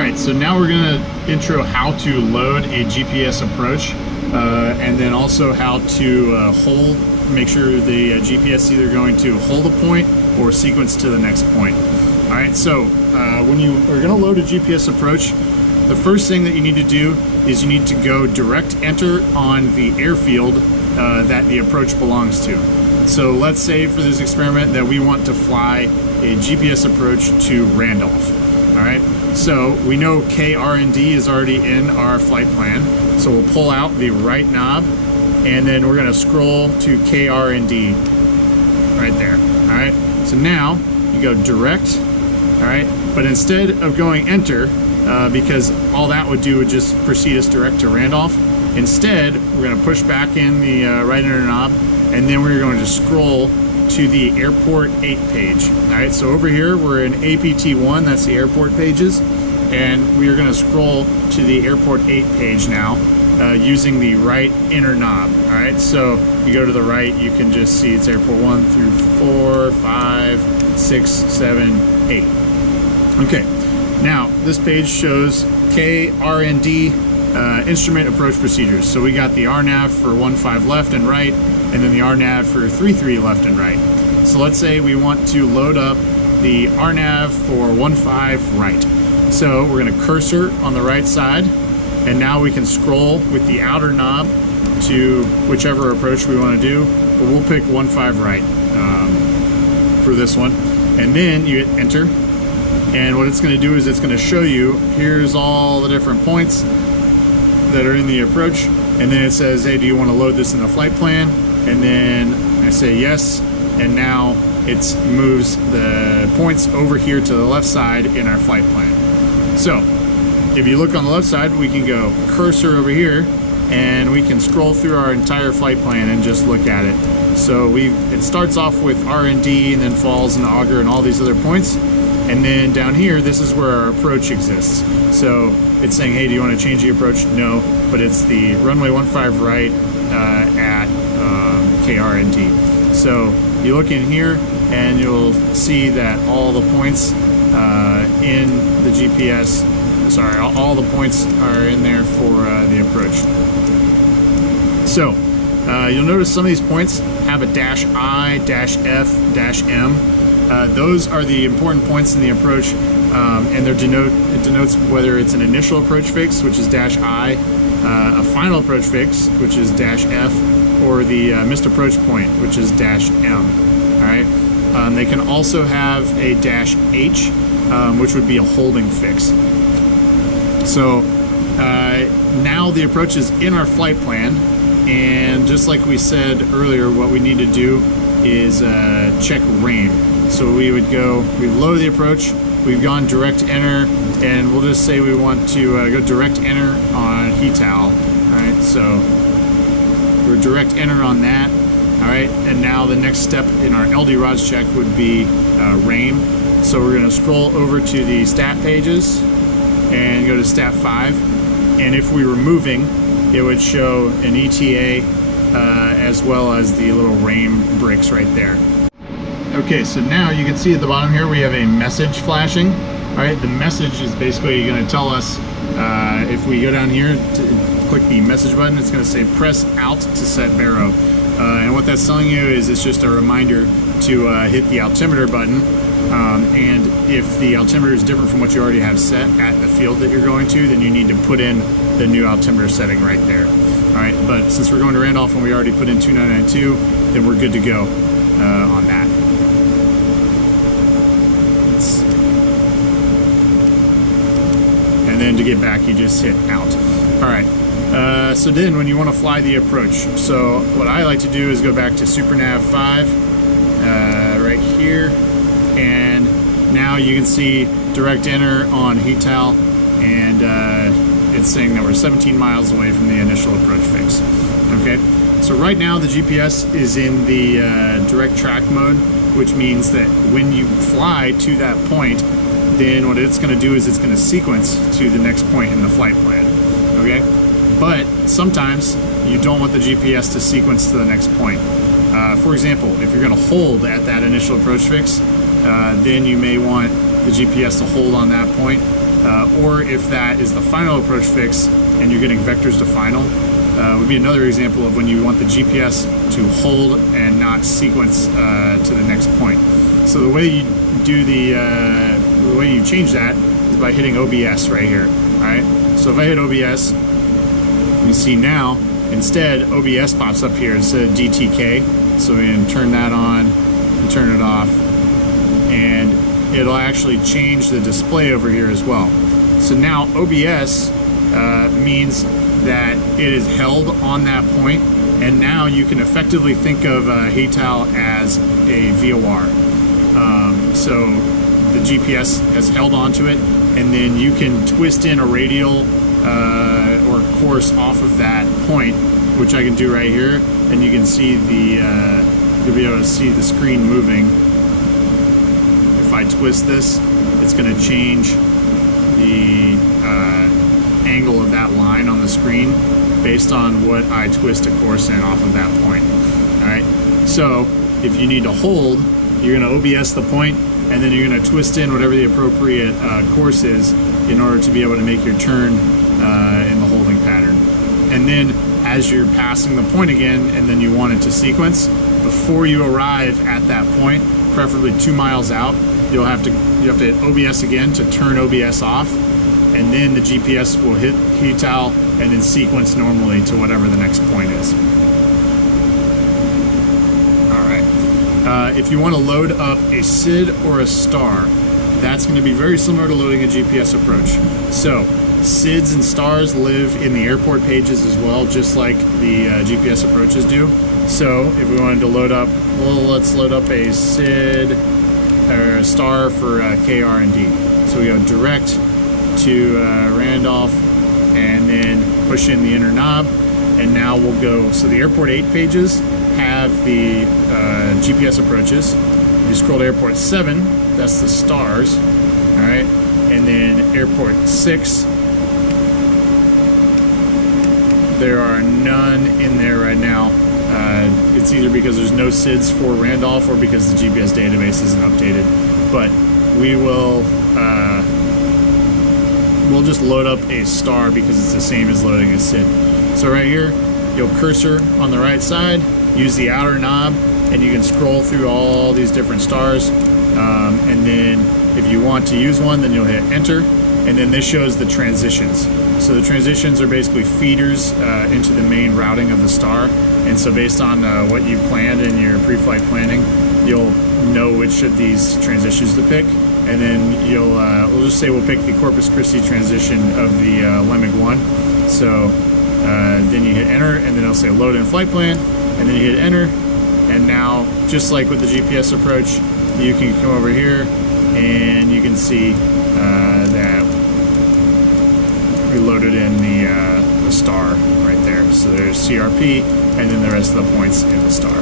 Alright, so now we're going to intro how to load a GPS approach and then also how to make sure the GPS is either going to hold a point or sequence to the next point. Alright, so when you are going to load a GPS approach, the first thing that you need to do is you need to go direct enter on the airfield that the approach belongs to. So let's say for this experiment that we want to fly a GPS approach to Randolph. Alright, so we know KR&D is already in our flight plan, so we'll pull out the right knob and then we're going to scroll to KR&D right there. Alright, so now you go direct, alright, but instead of going enter, because all that would do would just proceed us direct to Randolph, instead we're going to push back in the right enter knob and then we're going to scroll to the Airport 8 page. Alright, so over here we're in APT1, that's the airport pages, and we are going to scroll to the Airport 8 page now using the right inner knob. Alright, so you go to the right, you can just see it's Airport 1 through 4, 5, 6, 7, 8. Okay, now this page shows KR&D instrument approach procedures. So we got the RNAV for 1-5 left and right, and then the RNAV for 3-3 left and right. So let's say we want to load up the RNAV for 1-5 right. So we're going to cursor on the right side, and now we can scroll with the outer knob to whichever approach we want to do. But we'll pick 1-5 right for this one. And then you hit enter. And what it's going to do is it's going to show you, here's all the different points that are in the approach. And then it says, hey, do you want to load this in the flight plan? And then I say yes, and now it moves the points over here to the left side in our flight plan. So if you look on the left side, we can go cursor over here and we can scroll through our entire flight plan and just look at it. So it starts off with R&D and then falls into auger and all these other points. And then down here, this is where our approach exists. So it's saying, hey, do you want to change the approach? No, but it's the runway 15 right at KR&D. So you look in here and you'll see that all the points in the GPS, sorry, all the points are in there for the approach. So you'll notice some of these points have a -I, -F, -M. Those are the important points in the approach, and it denotes whether it's an initial approach fix, which is -I, a final approach fix, which is -F, or the missed approach point, which is -M. All right. They can also have a -H, which would be a holding fix. So now the approach is in our flight plan, and just like we said earlier, what we need to do is check RAIN. So we load the approach, we've gone direct enter, and we'll just say we want to go direct enter on HETAL. Alright, so we're direct enter on that. Alright, and now the next step in our LD-RODS check would be RAIN. So we're going to scroll over to the stat pages and go to stat 5. And if we were moving, it would show an ETA as well as the little RAIN bricks right there. Okay, so now you can see at the bottom here we have a message flashing. All right, the message is basically going to tell us if we go down here to click the message button, it's going to say press Alt to set baro. And what that's telling you is it's just a reminder to hit the altimeter button. And if the altimeter is different from what you already have set at the field that you're going to, then you need to put in the new altimeter setting right there. All right, but since we're going to Randolph and we already put in 2992, then we're good to go on that. And then to get back, you just hit out. All right. So then when you want to fly the approach, so what I like to do is go back to SuperNav 5 right here, and now you can see direct enter on HETAL, and it's saying that we're 17 miles away from the initial approach fix. Okay, so right now the GPS is in the direct track mode, which means that when you fly to that point, then what it's going to do is it's going to sequence to the next point in the flight plan. Okay, but sometimes you don't want the GPS to sequence to the next point. For example, if you're going to hold at that initial approach fix, then you may want the GPS to hold on that point or if that is the final approach fix and you're getting vectors to final, would be another example of when you want the GPS to hold and not sequence to the next point. So the way you do the way you change that is by hitting OBS right here. All right. So if I hit OBS, you see now instead OBS pops up here instead of DTK. So we can turn that on and turn it off, and it'll actually change the display over here as well. So now OBS means that it is held on that point, and now you can effectively think of HATAL as a VOR. So the GPS has held onto it, and then you can twist in a radial or course off of that point, which I can do right here, and you can see the you'll be able to see the screen moving. If I twist this, it's going to change the angle of that line on the screen based on what I twist a course in off of that point. All right. So if you need to hold, you're going to OBS the point, and then you're going to twist in whatever the appropriate course is in order to be able to make your turn in the holding pattern. And then as you're passing the point again, and then you want it to sequence, before you arrive at that point, preferably 2 miles out, you have to hit OBS again to turn OBS off, and then the GPS will hit HATAL and then sequence normally to whatever the next point is. All right. If you want to load up a SID or a star, that's going to be very similar to loading a GPS approach. So SIDs and stars live in the airport pages as well, just like the GPS approaches do. So if we wanted to load up, well, let's load up a SID or a star for KR&D. So we go direct to Randolph and then push in the inner knob, and now we'll go. So the Airport 8 pages have the GPS approaches. You scroll to Airport 7, that's the stars, all right? And then Airport 6, there are none in there right now. It's either because there's no SIDs for Randolph or because the GPS database isn't updated. But we will we'll just load up a star because it's the same as loading a SID. So right here, you'll cursor on the right side, use the outer knob, and you can scroll through all these different stars. And then if you want to use one, then you'll hit enter. And then this shows the transitions. So the transitions are basically feeders into the main routing of the star. And so based on what you planned in your pre-flight planning, you'll know which of these transitions to pick. And then you'll, we'll just say we'll pick the Corpus Christi transition of the LEMIG 1. So then you hit enter, and then it'll say load in flight plan, and then you hit enter. And now, just like with the GPS approach, you can come over here and you can see that we loaded in the star right there. So there's CRP and then the rest of the points in the star.